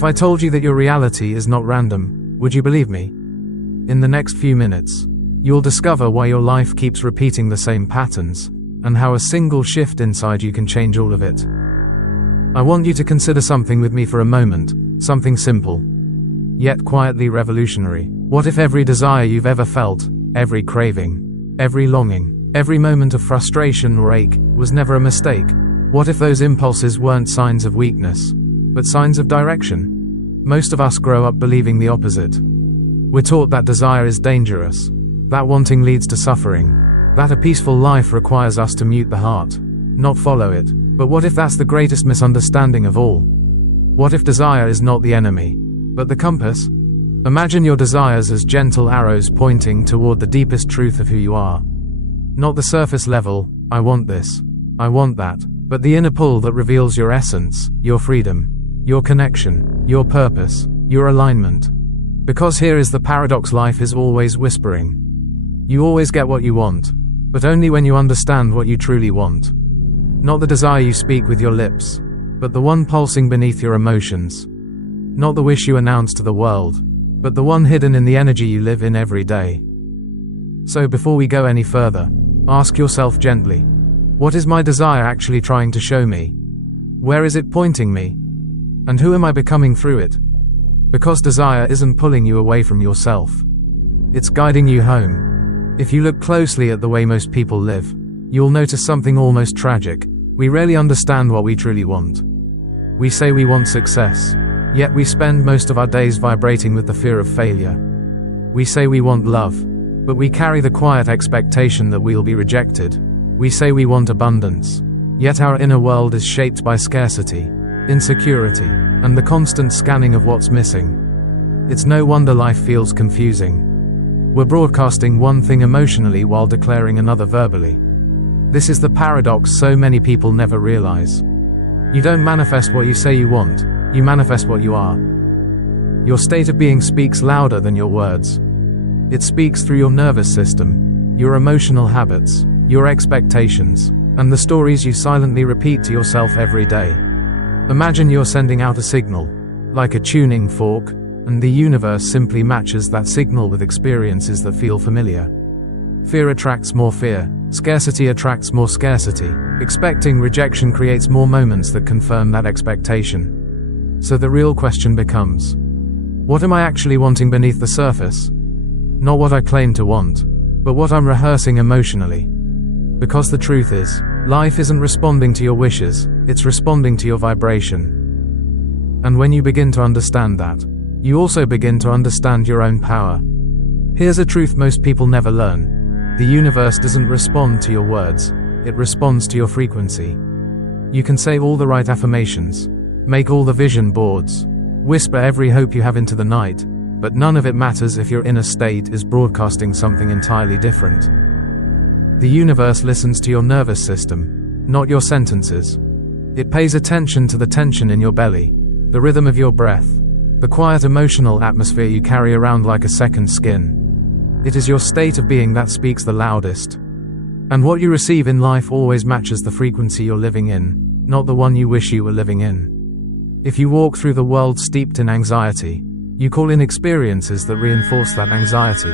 If I told you that your reality is not random, would you believe me? In the next few minutes, you'll discover why your life keeps repeating the same patterns, and how a single shift inside you can change all of it. I want you to consider something with me for a moment, something simple, yet quietly revolutionary. What if every desire you've ever felt, every craving, every longing, every moment of frustration or ache, was never a mistake? What if those impulses weren't signs of weakness, but signs of direction? Most of us grow up believing the opposite. We're taught that desire is dangerous, that wanting leads to suffering, that a peaceful life requires us to mute the heart, not follow it. But what if that's the greatest misunderstanding of all? What if desire is not the enemy, but the compass? Imagine your desires as gentle arrows pointing toward the deepest truth of who you are. Not the surface level, I want this, I want that, but the inner pull that reveals your essence, your freedom, your connection, your purpose, your alignment. Because here is the paradox: life is always whispering. You always get what you want, but only when you understand what you truly want. Not the desire you speak with your lips, but the one pulsing beneath your emotions. Not the wish you announce to the world, but the one hidden in the energy you live in every day. So before we go any further, ask yourself gently, what is my desire actually trying to show me? Where is it pointing me? And who am I becoming through it? Because desire isn't pulling you away from yourself. It's guiding you home. If you look closely at the way most people live, you'll notice something almost tragic. We rarely understand what we truly want. We say we want success, yet we spend most of our days vibrating with the fear of failure. We say we want love, but we carry the quiet expectation that we'll be rejected. We say we want abundance, yet our inner world is shaped by scarcity, insecurity, and the constant scanning of what's missing. It's no wonder life feels confusing. We're broadcasting one thing emotionally while declaring another verbally. This is the paradox so many people never realize. You don't manifest what you say you want, you manifest what you are. Your state of being speaks louder than your words. It speaks through your nervous system, your emotional habits, your expectations, and the stories you silently repeat to yourself every day. Imagine you're sending out a signal, like a tuning fork, and the universe simply matches that signal with experiences that feel familiar. Fear attracts more fear. Scarcity attracts more scarcity. Expecting rejection creates more moments that confirm that expectation. So the real question becomes, what am I actually wanting beneath the surface? Not what I claim to want, but what I'm rehearsing emotionally. Because the truth is, life isn't responding to your wishes, it's responding to your vibration. And when you begin to understand that, you also begin to understand your own power. Here's a truth most people never learn. The universe doesn't respond to your words, it responds to your frequency. You can say all the right affirmations, make all the vision boards, whisper every hope you have into the night, but none of it matters if your inner state is broadcasting something entirely different. The universe listens to your nervous system, not your sentences. It pays attention to the tension in your belly, the rhythm of your breath, the quiet emotional atmosphere you carry around like a second skin. It is your state of being that speaks the loudest. And what you receive in life always matches the frequency you're living in, not the one you wish you were living in. If you walk through the world steeped in anxiety, you call in experiences that reinforce that anxiety.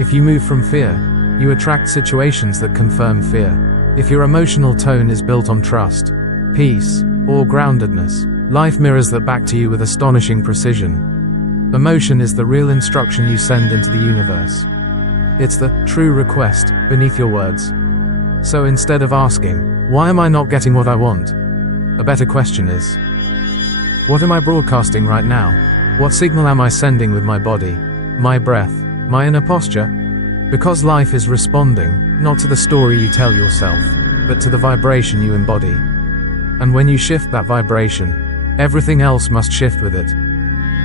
If you move from fear, you attract situations that confirm fear. If your emotional tone is built on trust, peace, or groundedness, life mirrors that back to you with astonishing precision. Emotion is the real instruction you send into the universe. It's the true request beneath your words. So instead of asking, why am I not getting what I want? A better question is, what am I broadcasting right now? What signal am I sending with my body, my breath, my inner posture? Because life is responding, not to the story you tell yourself, but to the vibration you embody. And when you shift that vibration, everything else must shift with it.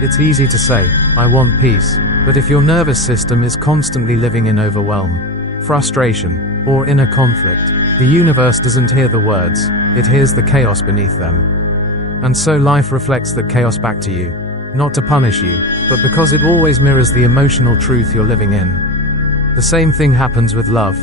It's easy to say, I want peace, but if your nervous system is constantly living in overwhelm, frustration, or inner conflict, the universe doesn't hear the words, it hears the chaos beneath them. And so life reflects that chaos back to you, not to punish you, but because it always mirrors the emotional truth you're living in. The same thing happens with love.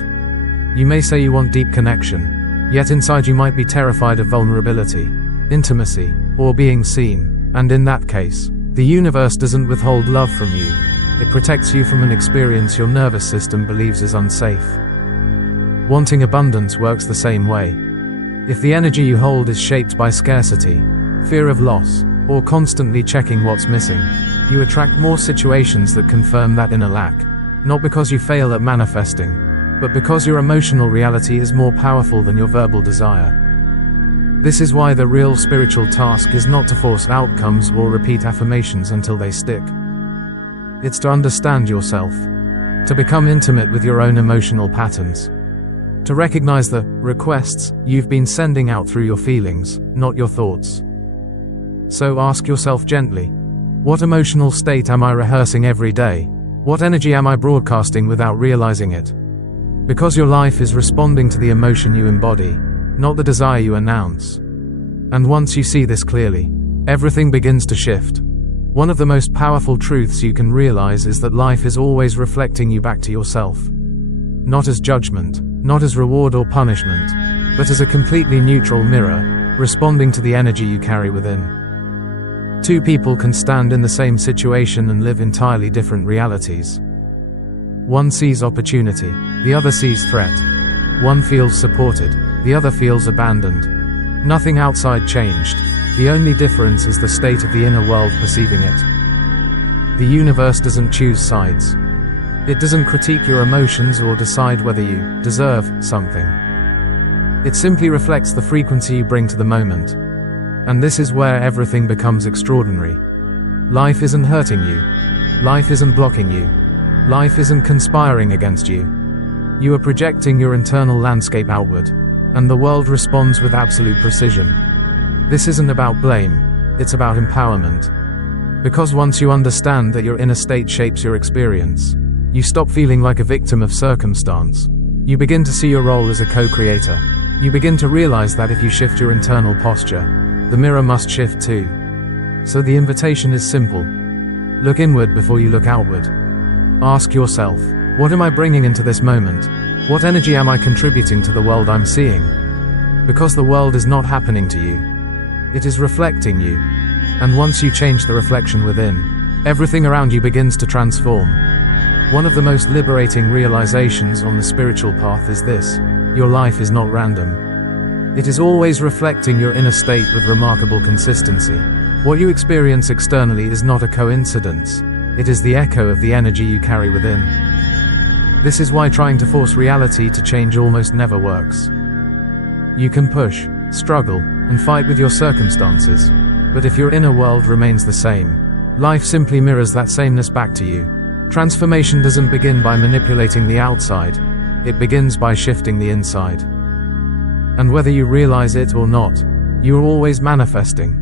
You may say you want deep connection, yet inside you might be terrified of vulnerability, intimacy, or being seen, and in that case, The universe doesn't withhold love from you. It protects you from an experience your nervous system believes is unsafe. Wanting abundance works the same way. If the energy you hold is shaped by scarcity, fear of loss, or constantly checking what's missing, you attract more situations that confirm that inner lack, not because you fail at manifesting, but because your emotional reality is more powerful than your verbal desire. This is why the real spiritual task is not to force outcomes or repeat affirmations until they stick. It's to understand yourself, to become intimate with your own emotional patterns, to recognize the requests you've been sending out through your feelings, not your thoughts. So ask yourself gently, what emotional state am I rehearsing every day? What energy am I broadcasting without realizing it? Because your life is responding to the emotion you embody, not the desire you announce. And once you see this clearly, everything begins to shift. One of the most powerful truths you can realize is that life is always reflecting you back to yourself. Not as judgment, not as reward or punishment, but as a completely neutral mirror, responding to the energy you carry within. Two people can stand in the same situation and live entirely different realities. One sees opportunity, the other sees threat. One feels supported, the other feels abandoned. Nothing outside changed. The only difference is the state of the inner world perceiving it. The universe doesn't choose sides. It doesn't critique your emotions or decide whether you deserve something. It simply reflects the frequency you bring to the moment. And this is where everything becomes extraordinary. Life isn't hurting you. Life isn't blocking you. Life isn't conspiring against you. You are projecting your internal landscape outward, and the world responds with absolute precision. This isn't about blame, it's about empowerment. Because once you understand that your inner state shapes your experience, you stop feeling like a victim of circumstance. You begin to see your role as a co-creator. You begin to realize that if you shift your internal posture, the mirror must shift too. So the invitation is simple. Look inward before you look outward. Ask yourself, what am I bringing into this moment? What energy am I contributing to the world I'm seeing? Because the world is not happening to you. It is reflecting you. And once you change the reflection within, everything around you begins to transform. One of the most liberating realizations on the spiritual path is this: your life is not random. It is always reflecting your inner state with remarkable consistency. What you experience externally is not a coincidence. It is the echo of the energy you carry within. This is why trying to force reality to change almost never works. You can push, struggle, and fight with your circumstances, but if your inner world remains the same, life simply mirrors that sameness back to you. Transformation doesn't begin by manipulating the outside, it begins by shifting the inside. And whether you realize it or not, you are always manifesting.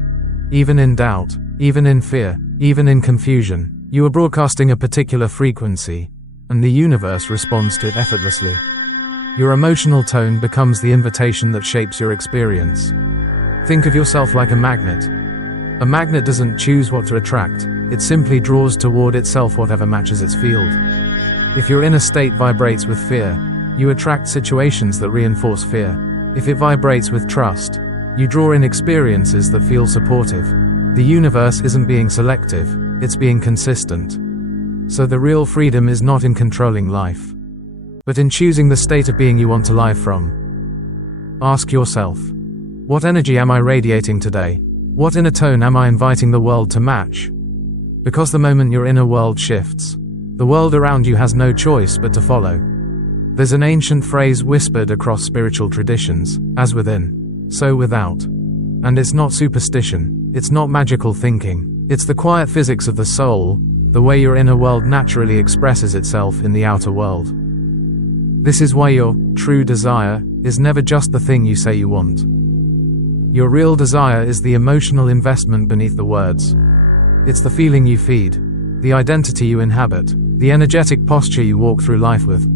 Even in doubt, even in fear, even in confusion, you are broadcasting a particular frequency, and the universe responds to it effortlessly. Your emotional tone becomes the invitation that shapes your experience. Think of yourself like a magnet. A magnet doesn't choose what to attract, it simply draws toward itself whatever matches its field. If your inner state vibrates with fear, you attract situations that reinforce fear. If it vibrates with trust, you draw in experiences that feel supportive. The universe isn't being selective, it's being consistent. So the real freedom is not in controlling life, but in choosing the state of being you want to live from. Ask yourself, what energy am I radiating today? What inner tone am I inviting the world to match? Because the moment your inner world shifts, the world around you has no choice but to follow. There's an ancient phrase whispered across spiritual traditions, as within, so without. And it's not superstition, it's not magical thinking, it's the quiet physics of the soul, the way your inner world naturally expresses itself in the outer world. This is why your true desire is never just the thing you say you want. Your real desire is the emotional investment beneath the words. It's the feeling you feed, the identity you inhabit, the energetic posture you walk through life with.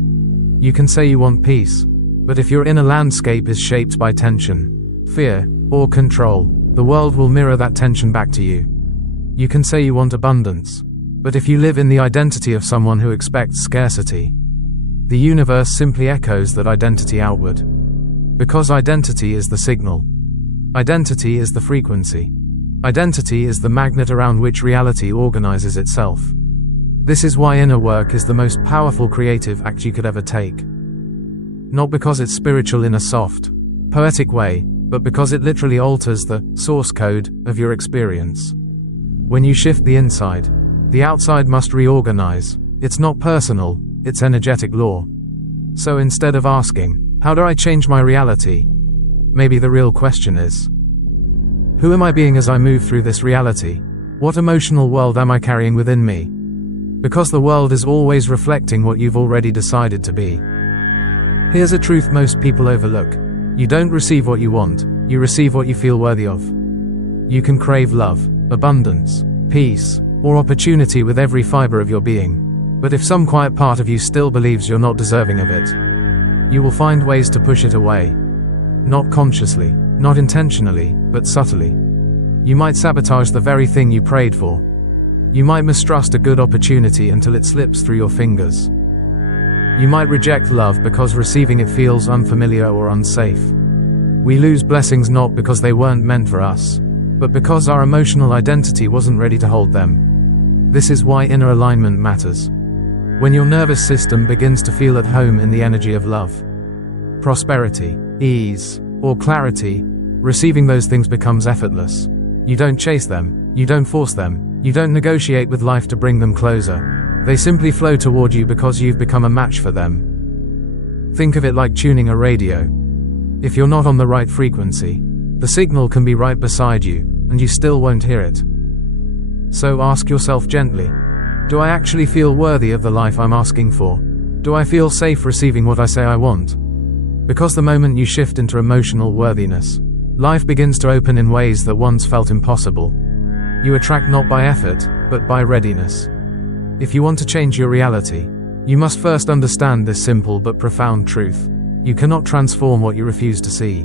You can say you want peace, but if your inner landscape is shaped by tension, fear, or control, the world will mirror that tension back to you. You can say you want abundance, but if you live in the identity of someone who expects scarcity, the universe simply echoes that identity outward. Because identity is the signal. Identity is the frequency. Identity is the magnet around which reality organizes itself. This is why inner work is the most powerful creative act you could ever take. Not because it's spiritual in a soft, poetic way, but because it literally alters the source code of your experience. When you shift the inside, the outside must reorganize. It's not personal, it's energetic law. So instead of asking, how do I change my reality? Maybe the real question is, who am I being as I move through this reality? What emotional world am I carrying within me? Because the world is always reflecting what you've already decided to be. Here's a truth most people overlook. You don't receive what you want, you receive what you feel worthy of. You can crave love, abundance, peace, or opportunity with every fiber of your being. But if some quiet part of you still believes you're not deserving of it, you will find ways to push it away. Not consciously, not intentionally, but subtly. You might sabotage the very thing you prayed for. You might mistrust a good opportunity until it slips through your fingers. You might reject love because receiving it feels unfamiliar or unsafe. We lose blessings not because they weren't meant for us, but because our emotional identity wasn't ready to hold them. This is why inner alignment matters. When your nervous system begins to feel at home in the energy of love, prosperity, ease, or clarity, receiving those things becomes effortless. You don't chase them, you don't force them, you don't negotiate with life to bring them closer. They simply flow toward you because you've become a match for them. Think of it like tuning a radio. If you're not on the right frequency, the signal can be right beside you, and you still won't hear it. So ask yourself gently, do I actually feel worthy of the life I'm asking for? Do I feel safe receiving what I say I want? Because the moment you shift into emotional worthiness, life begins to open in ways that once felt impossible. You attract not by effort, but by readiness. If you want to change your reality, you must first understand this simple but profound truth. You cannot transform what you refuse to see.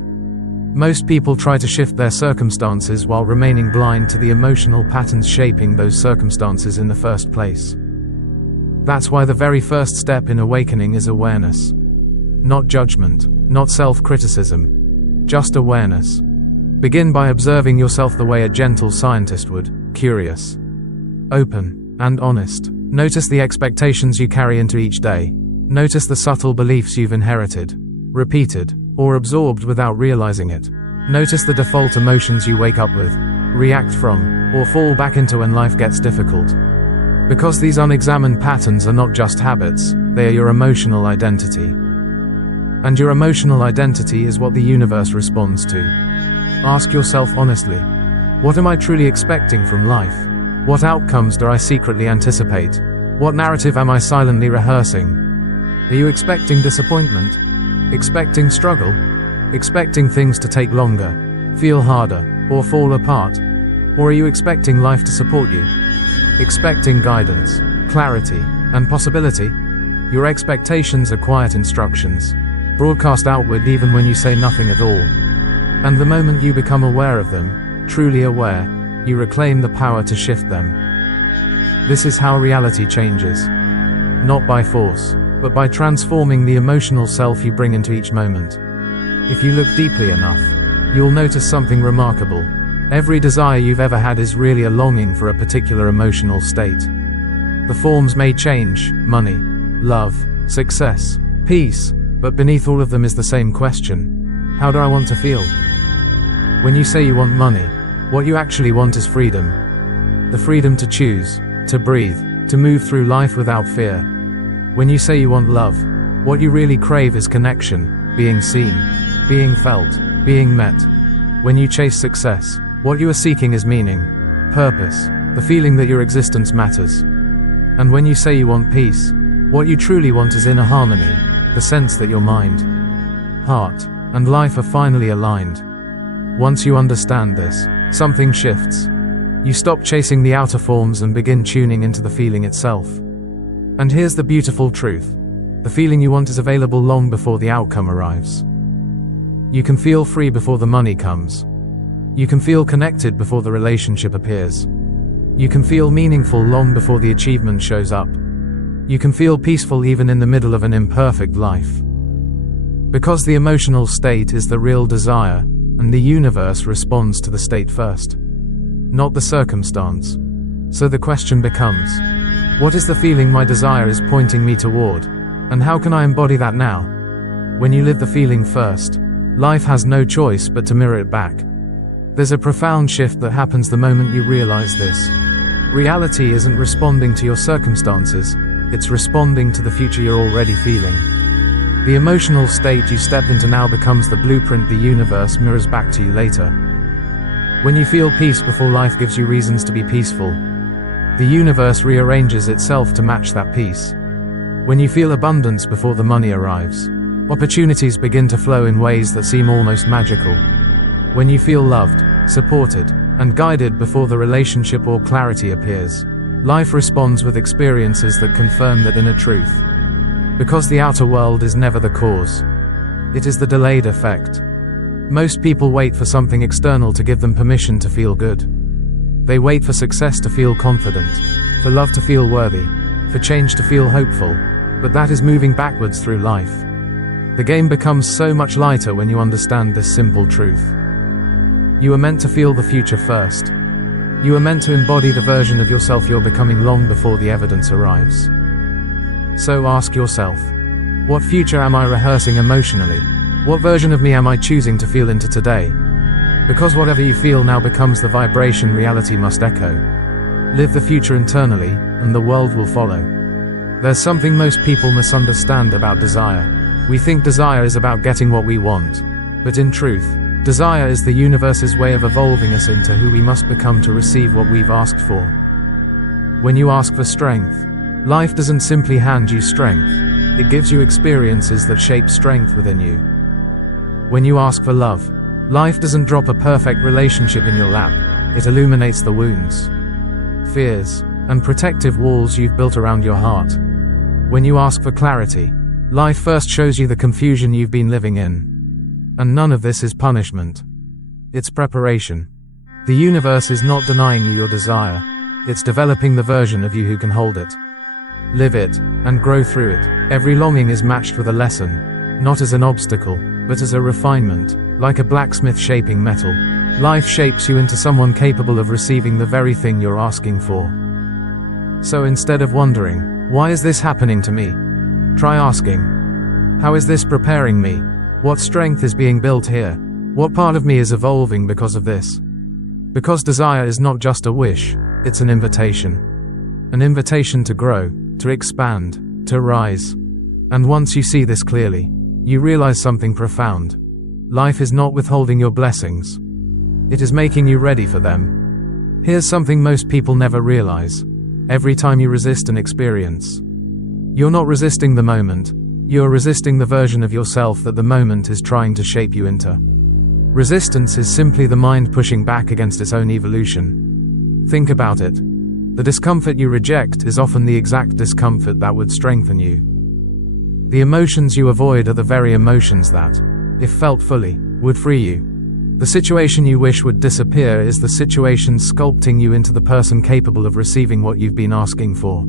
Most people try to shift their circumstances while remaining blind to the emotional patterns shaping those circumstances in the first place. That's why the very first step in awakening is awareness. Not judgment, not self-criticism, just awareness. Begin by observing yourself the way a gentle scientist would, curious, open, and honest. Notice the expectations you carry into each day. Notice the subtle beliefs you've inherited, repeated, or absorbed without realizing it. Notice the default emotions you wake up with, react from, or fall back into when life gets difficult. Because these unexamined patterns are not just habits, they are your emotional identity. And your emotional identity is what the universe responds to. Ask yourself honestly, what am I truly expecting from life? What outcomes do I secretly anticipate? What narrative am I silently rehearsing? Are you expecting disappointment? Expecting struggle? Expecting things to take longer, feel harder, or fall apart? Or are you expecting life to support you? Expecting guidance, clarity, and possibility? Your expectations are quiet instructions, broadcast outward even when you say nothing at all. And the moment you become aware of them, truly aware, you reclaim the power to shift them. This is how reality changes. Not by force, but by transforming the emotional self you bring into each moment. If you look deeply enough, you'll notice something remarkable. Every desire you've ever had is really a longing for a particular emotional state. The forms may change, money, love, success, peace, but beneath all of them is the same question. How do I want to feel? When you say you want money, what you actually want is freedom. The freedom to choose, to breathe, to move through life without fear. When you say you want love, what you really crave is connection, being seen, being felt, being met. When you chase success, what you are seeking is meaning, purpose, the feeling that your existence matters. And when you say you want peace, what you truly want is inner harmony, the sense that your mind, heart, and life are finally aligned. Once you understand this, something shifts. You stop chasing the outer forms and begin tuning into the feeling itself. And here's the beautiful truth. The feeling you want is available long before the outcome arrives. You can feel free before the money comes. You can feel connected before the relationship appears. You can feel meaningful long before the achievement shows up. You can feel peaceful even in the middle of an imperfect life. Because the emotional state is the real desire, and the universe responds to the state first. not the circumstance. So the question becomes, what is the feeling my desire is pointing me toward? And how can I embody that now? When you live the feeling first, life has no choice but to mirror it back. There's a profound shift that happens the moment you realize this. Reality isn't responding to your circumstances, it's responding to the future you're already feeling. The emotional state you step into now becomes the blueprint the universe mirrors back to you later. When you feel peace before life gives you reasons to be peaceful, the universe rearranges itself to match that peace. When you feel abundance before the money arrives, opportunities begin to flow in ways that seem almost magical. When you feel loved, supported, and guided before the relationship or clarity appears, life responds with experiences that confirm that inner truth. Because the outer world is never the cause. It is the delayed effect. Most people wait for something external to give them permission to feel good. They wait for success to feel confident, for love to feel worthy, for change to feel hopeful, but that is moving backwards through life. The game becomes so much lighter when you understand this simple truth. You are meant to feel the future first. You are meant to embody the version of yourself you're becoming long before the evidence arrives. So ask yourself, what future am I rehearsing emotionally? What version of me am I choosing to feel into today? Because whatever you feel now becomes the vibration reality must echo. Live the future internally, and the world will follow. There's something most people misunderstand about desire. We think desire is about getting what we want. But in truth, desire is the universe's way of evolving us into who we must become to receive what we've asked for. When you ask for strength, life doesn't simply hand you strength. It gives you experiences that shape strength within you. When you ask for love, life doesn't drop a perfect relationship in your lap. It illuminates the wounds, fears, and protective walls you've built around your heart. When you ask for clarity, life first shows you the confusion you've been living in. And none of this is punishment. It's preparation. The universe is not denying you your desire. It's developing the version of you who can hold it. Live it, and grow through it. Every longing is matched with a lesson, not as an obstacle, but as a refinement. Like a blacksmith shaping metal, life shapes you into someone capable of receiving the very thing you're asking for. So instead of wondering, why is this happening to me? Try asking, how is this preparing me? What strength is being built here? What part of me is evolving because of this? Because desire is not just a wish, it's an invitation. An invitation to grow, to expand, to rise. And once you see this clearly, you realize something profound. Life is not withholding your blessings. It is making you ready for them. Here's something most people never realize. Every time you resist an experience, you're not resisting the moment, you're resisting the version of yourself that the moment is trying to shape you into. Resistance is simply the mind pushing back against its own evolution. Think about it. The discomfort you reject is often the exact discomfort that would strengthen you. The emotions you avoid are the very emotions that, if felt fully, would free you. The situation you wish would disappear is the situation sculpting you into the person capable of receiving what you've been asking for.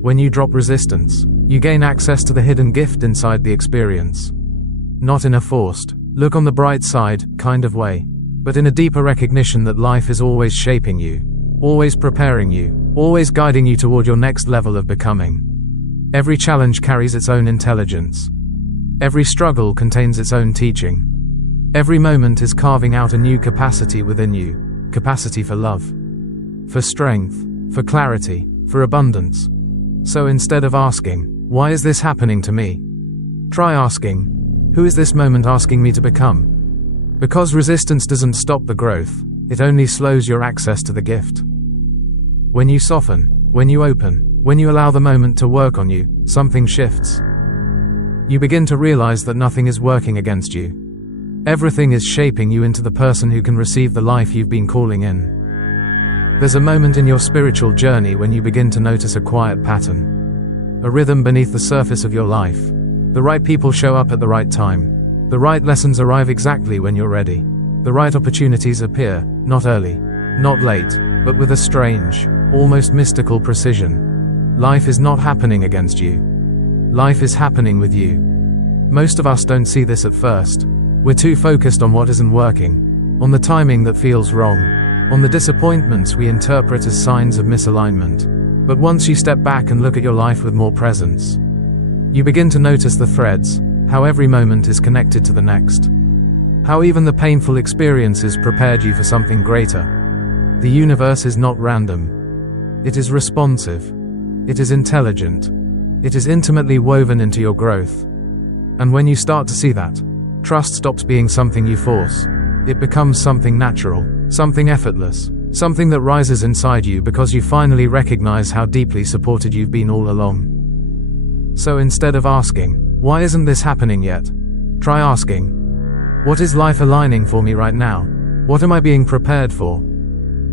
When you drop resistance, you gain access to the hidden gift inside the experience. Not in a forced, look on the bright side, kind of way, but in a deeper recognition that life is always shaping you, always preparing you, always guiding you toward your next level of becoming. Every challenge carries its own intelligence. Every struggle contains its own teaching. Every moment is carving out a new capacity within you, capacity for love, for strength, for clarity, for abundance. So instead of asking, why is this happening to me? Try asking, who is this moment asking me to become? Because resistance doesn't stop the growth, it only slows your access to the gift. When you soften, when you open, when you allow the moment to work on you, something shifts. You begin to realize that nothing is working against you. Everything is shaping you into the person who can receive the life you've been calling in. There's a moment in your spiritual journey when you begin to notice a quiet pattern. A rhythm beneath the surface of your life. The right people show up at the right time. The right lessons arrive exactly when you're ready. The right opportunities appear, not early, not late, but with a strange, almost mystical precision. Life is not happening against you. Life is happening with you. Most of us don't see this at first. We're too focused on what isn't working, on the timing that feels wrong, On the disappointments we interpret as signs of misalignment. But once you step back and look at your life with more presence, you begin to notice the threads, how every moment is connected to the next. How even the painful experiences prepared you for something greater. The universe is not random. It is responsive. It is intelligent. It is intimately woven into your growth. And when you start to see that, trust stops being something you force. It becomes something natural, something effortless, something that rises inside you because you finally recognize how deeply supported you've been all along. So instead of asking, why isn't this happening yet? Try asking, what is life aligning for me right now? What am I being prepared for?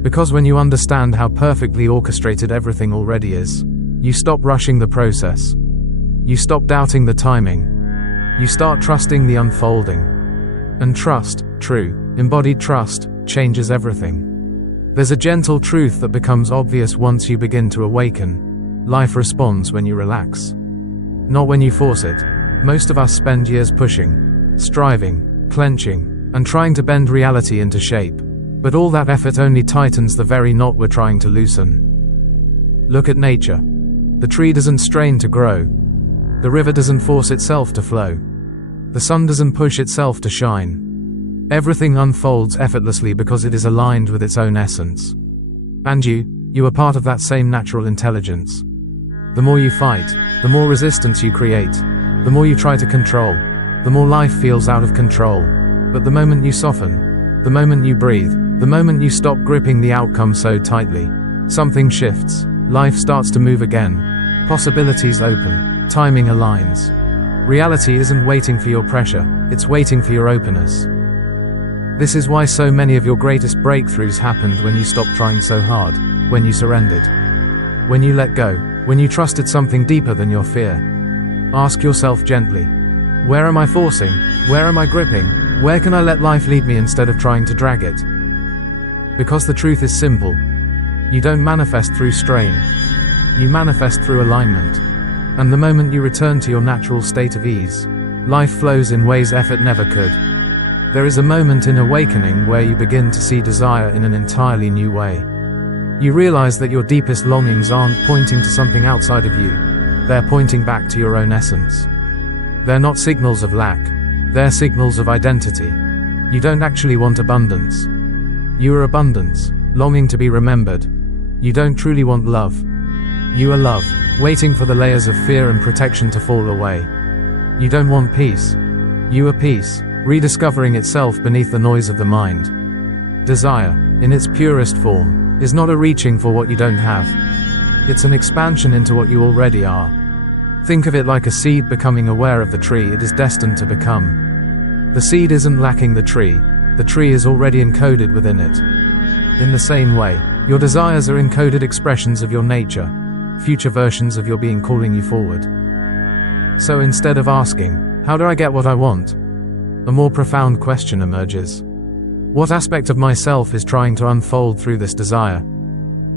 Because when you understand how perfectly orchestrated everything already is, you stop rushing the process. You stop doubting the timing. You start trusting the unfolding. And trust, true, embodied trust, changes everything. There's a gentle truth that becomes obvious once you begin to awaken. Life responds when you relax. Not when you force it. Most of us spend years pushing, striving, clenching, and trying to bend reality into shape. But all that effort only tightens the very knot we're trying to loosen. Look at nature. The tree doesn't strain to grow. The river doesn't force itself to flow. The sun doesn't push itself to shine. Everything unfolds effortlessly because it is aligned with its own essence. And you are part of that same natural intelligence. The more you fight, the more resistance you create. The more you try to control, the more life feels out of control. But the moment you soften, the moment you breathe, the moment you stop gripping the outcome so tightly, something shifts. Life starts to move again. Possibilities open. Timing aligns. Reality isn't waiting for your pressure, it's waiting for your openness. This is why so many of your greatest breakthroughs happened when you stopped trying so hard, when you surrendered, when you let go, when you trusted something deeper than your fear. Ask yourself gently, where am I forcing? Where am I gripping? Where can I let life lead me instead of trying to drag it? Because the truth is simple. You don't manifest through strain. You manifest through alignment. And the moment you return to your natural state of ease, life flows in ways effort never could. There is a moment in awakening where you begin to see desire in an entirely new way. You realize that your deepest longings aren't pointing to something outside of you. They're pointing back to your own essence. They're not signals of lack. They're signals of identity. You don't actually want abundance. You are abundance, longing to be remembered. You don't truly want love. You are love, waiting for the layers of fear and protection to fall away. You don't want peace. You are peace, rediscovering itself beneath the noise of the mind. Desire, in its purest form, is not a reaching for what you don't have. It's an expansion into what you already are. Think of it like a seed becoming aware of the tree it is destined to become. The seed isn't lacking the tree is already encoded within it. In the same way, your desires are encoded expressions of your nature, future versions of your being calling you forward. So instead of asking, how do I get what I want? A more profound question emerges. What aspect of myself is trying to unfold through this desire?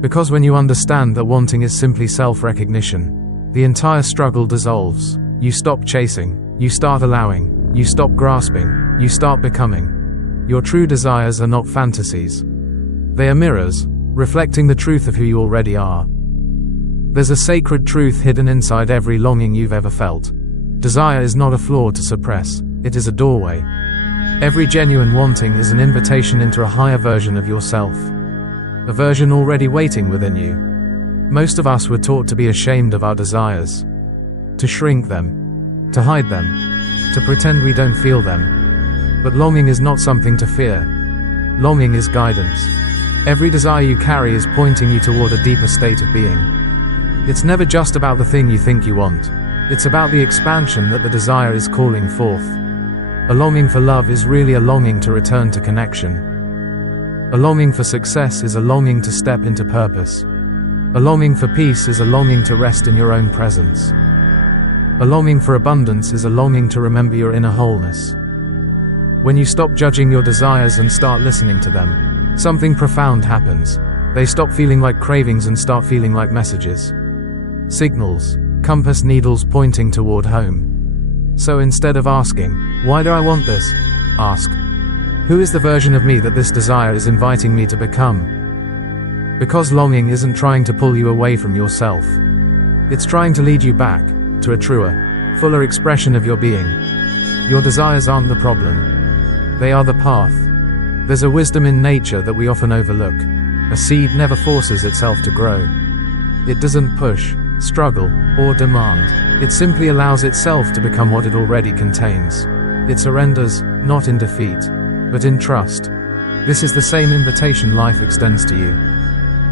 Because when you understand that wanting is simply self-recognition, the entire struggle dissolves. You stop chasing, you start allowing, you stop grasping, you start becoming. Your true desires are not fantasies. They are mirrors, reflecting the truth of who you already are. There's a sacred truth hidden inside every longing you've ever felt. Desire is not a flaw to suppress, it is a doorway. Every genuine wanting is an invitation into a higher version of yourself. A version already waiting within you. Most of us were taught to be ashamed of our desires. To shrink them. To hide them. To pretend we don't feel them. But longing is not something to fear. Longing is guidance. Every desire you carry is pointing you toward a deeper state of being. It's never just about the thing you think you want. It's about the expansion that the desire is calling forth. A longing for love is really a longing to return to connection. A longing for success is a longing to step into purpose. A longing for peace is a longing to rest in your own presence. A longing for abundance is a longing to remember your inner wholeness. When you stop judging your desires and start listening to them, something profound happens. They stop feeling like cravings and start feeling like messages. Signals, compass needles pointing toward home. So instead of asking, why do I want this? Ask, Who is the version of me that this desire is inviting me to become? Because longing isn't trying to pull you away from yourself. It's trying to lead you back to a truer, fuller expression of your being. Your desires aren't the problem. They are the path. There's a wisdom in nature that we often overlook. A seed never forces itself to grow. It doesn't push, struggle, or demand. It simply allows itself to become what it already contains. It surrenders, not in defeat, but in trust. This is the same invitation life extends to you.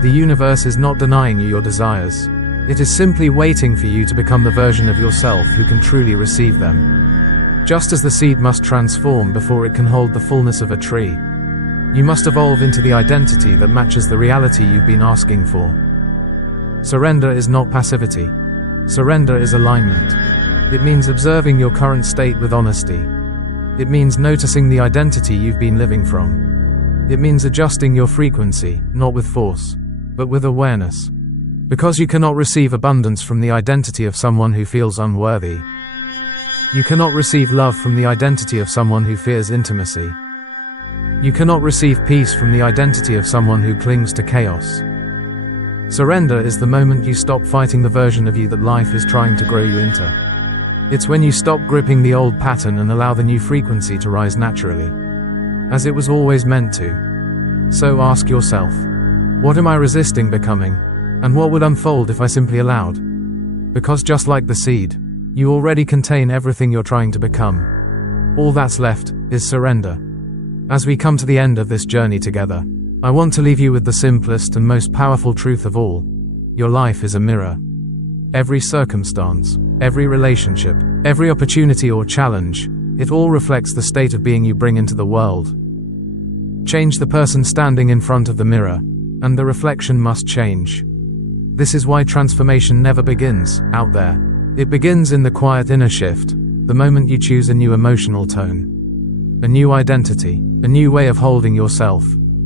The universe is not denying you your desires. It is simply waiting for you to become the version of yourself who can truly receive them. Just as the seed must transform before it can hold the fullness of a tree, you must evolve into the identity that matches the reality you've been asking for. Surrender is not passivity. Surrender is alignment. It means observing your current state with honesty. It means noticing the identity you've been living from. It means adjusting your frequency, not with force, but with awareness. Because you cannot receive abundance from the identity of someone who feels unworthy. You cannot receive love from the identity of someone who fears intimacy. You cannot receive peace from the identity of someone who clings to chaos. Surrender is the moment you stop fighting the version of you that life is trying to grow you into. It's when you stop gripping the old pattern and allow the new frequency to rise naturally, as it was always meant to. So ask yourself, what am I resisting becoming? And what would unfold if I simply allowed? Because just like the seed, you already contain everything you're trying to become. All that's left is surrender. As we come to the end of this journey together, I want to leave you with the simplest and most powerful truth of all. Your life is a mirror. Every circumstance, every relationship, every opportunity or challenge, it all reflects the state of being you bring into the world. Change the person standing in front of the mirror, and the reflection must change. This is why transformation never begins out there. It begins in the quiet inner shift, the moment you choose a new emotional tone, a new identity, a new way of holding yourself.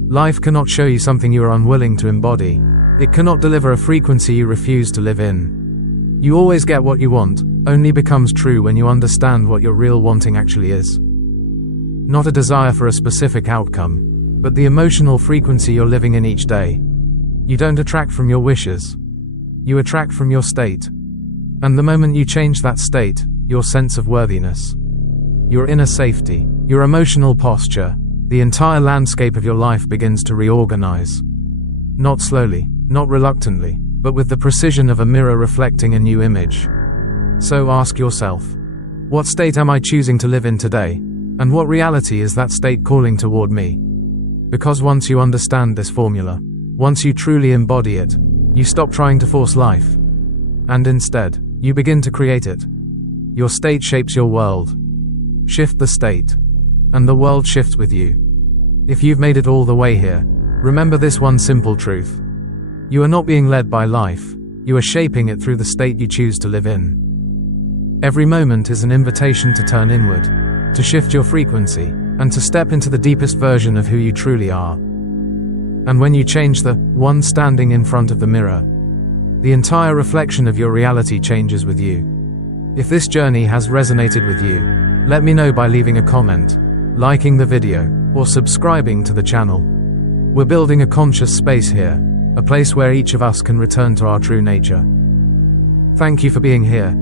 Life cannot show you something you are unwilling to embody. It cannot deliver a frequency you refuse to live in. You always get what you want, only becomes true when you understand what your real wanting actually is. Not a desire for a specific outcome, but the emotional frequency you're living in each day. You don't attract from your wishes. You attract from your state. And the moment you change that state, your sense of worthiness, your inner safety, your emotional posture, the entire landscape of your life begins to reorganize. Not slowly, not reluctantly, but with the precision of a mirror reflecting a new image. So ask yourself, what state am I choosing to live in today? And what reality is that state calling toward me? Because once you understand this formula, once you truly embody it, you stop trying to force life. And instead, you begin to create it. Your state shapes your world. Shift the state, and the world shifts with you. If you've made it all the way here, remember this one simple truth. You are not being led by life, you are shaping it through the state you choose to live in. Every moment is an invitation to turn inward, to shift your frequency, and to step into the deepest version of who you truly are. And when you change the one standing in front of the mirror, the entire reflection of your reality changes with you. If this journey has resonated with you, let me know by leaving a comment, liking the video, or subscribing to the channel. We're building a conscious space here, a place where each of us can return to our true nature. Thank you for being here.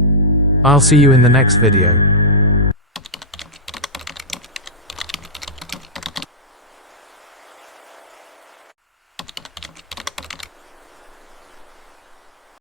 I'll see you in the next video.